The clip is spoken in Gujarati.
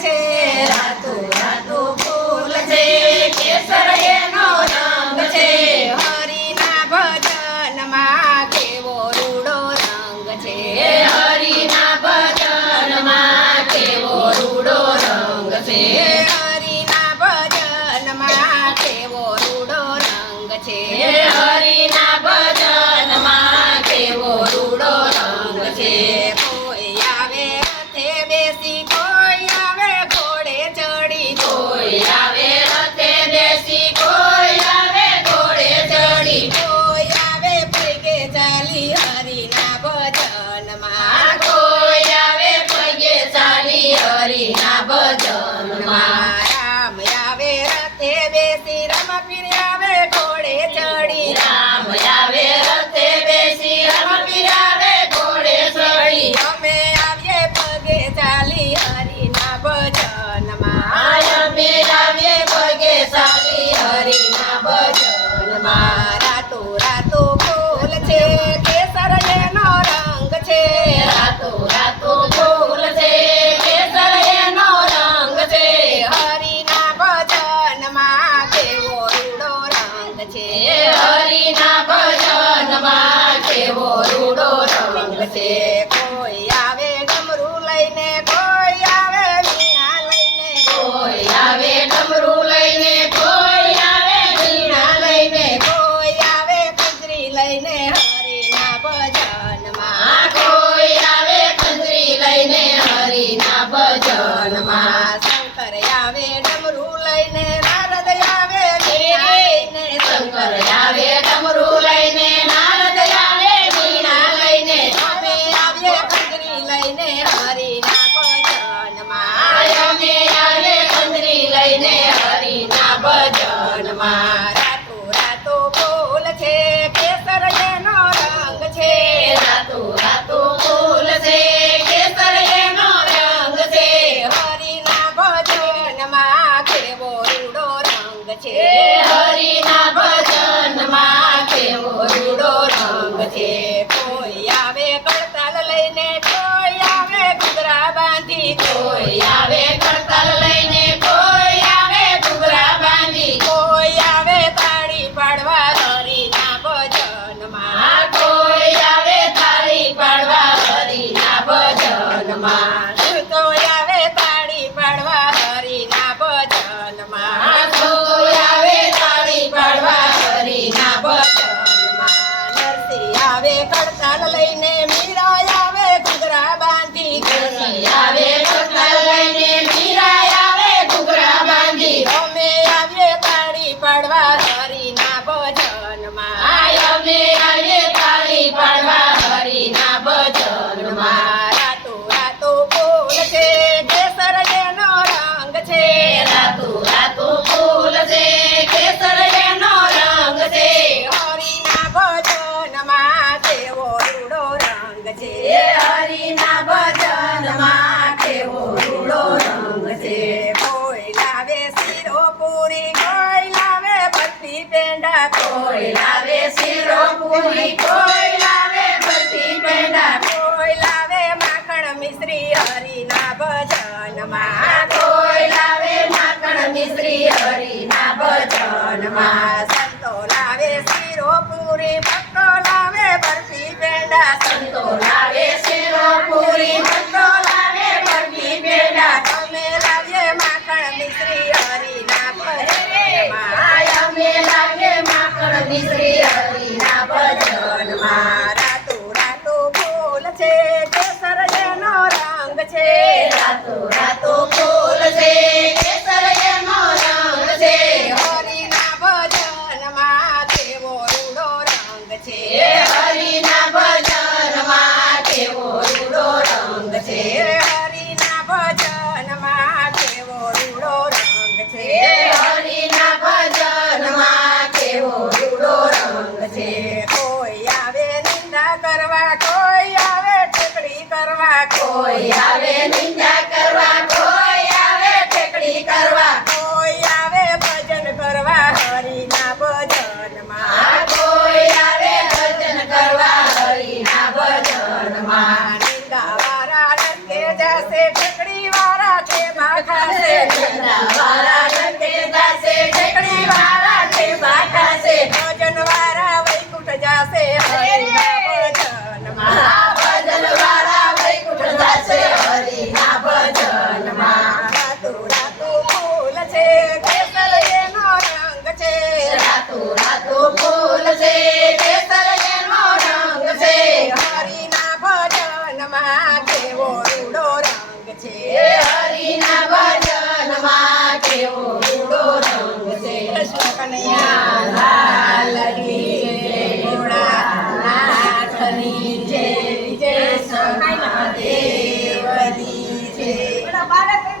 છે, રાતો રાતો ફૂલ છે, કેસર એનો રંગ છે. હરિના ભજનમાં કેવો રૂડો રંગ છે, હરિના ભજનમાં કેવો રૂડો રંગ છે, હરિના ભજનમાં કેવો રૂડો રંગ છે, હરિના ભજનમાં કેવો રૂડો રંગ છે. કોઈ આવે રથે બેસી, કોઈ આવે ઘોડે ચડી, કોઈ આવે રથે બેસી, કોઈ આવે ઘોડે ચડી, કોઈ આવે પગે ચાલી હરિના ભજનમાં, કોઈ આવે પગે ચાલી હરિના ભજનમાં. રામ આવે રથે બેસી, રમપીર આવે ઘોડે ચડી, રામ આવે રથે બેસી, રમપીર આવે ઘોડે ચડી, અમે આવીએ પગે ચાલી હરિના ભજનમાં, અમે આવીએ પગે ચાલી હરિના ભજનમાં. રાતો રાતો ફૂલ છે, કેસર એનો રંગ છે, રાતો રાતો ફૂલ છે, કેસર એનો રંગ છે. હરિના ભજનમાં કેવો રૂડો રંગ છે, હરિના ભજનમાં કેવો રૂડો રંગ છે. કોઈ આવે ડમરું લઈને, કોઈ આવે વીણા લઈને, કોઈ આવે ડમરું લઈને, કોઈ આવે વીણા લઈને, કોઈ આવે કંજરી લઈને હરિના ભજનમાં, કોઈ આવે કંજરી લઈને હરિના ભજનમાં. શંકર આવે ડમરું લઈને, નારદ આવે વીણા લઈને, શંકર આવે ડમરું લઈને, નારદ આવે વીણા લઈને, અમે આવીએ કંજરી લઈને હરિના ભજનમાં, અમે આવીએ કંજરી લઈને હરિના ભજનમાં. રાતો રાતો ફૂલ છે, કેસર એનો રંગ છે, રાતો રાતો ફૂલ છે, કેસર એનો રંગ છે. હરિના ભજનમાં કેવો રૂડો રંગ છે, હરિના ભજનમાં કેવો રૂડો રંગ છે. કોઈ આવે કડતાલ લઈને, કોઈ આવે ઘૂઘરા બાંધી, કોઈ આવે કડતાલ લઈને, કોઈ આવે ઘૂઘરા બાંધી, કોઈ આવે તાળી પાડવા હરિના ભજનમાં, કોઈ આવે તાળી પાડવા હરિના ભજનમાં, કોઈ આવે તાળી પાડવા હરિના ભજનમાં, કોઈ આવે તાળી પાડવા હરિના ભજનમાં. નરસિંહ આવે કડતાલ લઈને, મીરા આવે ઘૂઘરા બાંધી, નરસિંહ આવે કડતાલ લઈને, મીરા આવે ઘૂઘરા બાંધી, અમે આવીએ તાળી પાડવા હરિના ભજનમાં, અમે આવીએ તાળી પાડવા હરિના ભજનમાં. રાતો રાતો ફૂલ છે, કેસર એનો રંગ છે, રાતો રાતો ફૂલ છે, કેસર એનો રંગ છે. હરિના ભજનમાં કેવો રૂડો રંગ છે, હરિના ભજનમાં કેવો રૂડો રંગ છે. કોઈ લાવે શીરો પૂરી, કોઈ લાવે બરફી પેંડા, કોઈ લાવે શીરો પૂરી, કોઈ લાવે બરફી પેંડા, કોઈ લાવે માખણ મિશ્રી હરિના ભજનમાં, કોઈ લાવે માખણ મિશ્રી હરિના ભજનમાં. સંતો લાવે શીરો પૂરી, ભક્તો લાવે બરફી પેંડા, સંતો લાવે શીરો પૂરી, ભક્તો લાવે બરફી પેંડા, અમે લાવીએ માખણ મિશ્રી હરિના ભજનમાં, અમે લાવીએ માખણ મિશ્રી હરિના ભજનમાં. રાતો રાતો ફૂલ છે, કેસર એનો રંગ છે, રાતો રાતો ફૂલ છે, કેસર એનો રંગ છે. હરિના ભજનમાં કેવો રૂડો રંગ છે, હરિના ભજનમાં કેવો રૂડો રંગ છે, હરિના ભજનમાં કેવો રૂડો રંગ છે, હરિના ભજનમાં કેવો રૂડો રંગ છે. કોઈ આવે નિંદા કરવા, કોઈ આવે ઠેકડી કરવા, કોઈ આવે નિંદા કરવા, કોઈ આવે ઠેકડી કરવા, કોઈ આવે ભજન કરવા હરિના ભજનમાં, કોઈ આવે ભજન કરવા હરિના ભજનમાં. નિંદા વાળા નરકે જશે, ઠેકડી વાળા તેમાં કનૈયા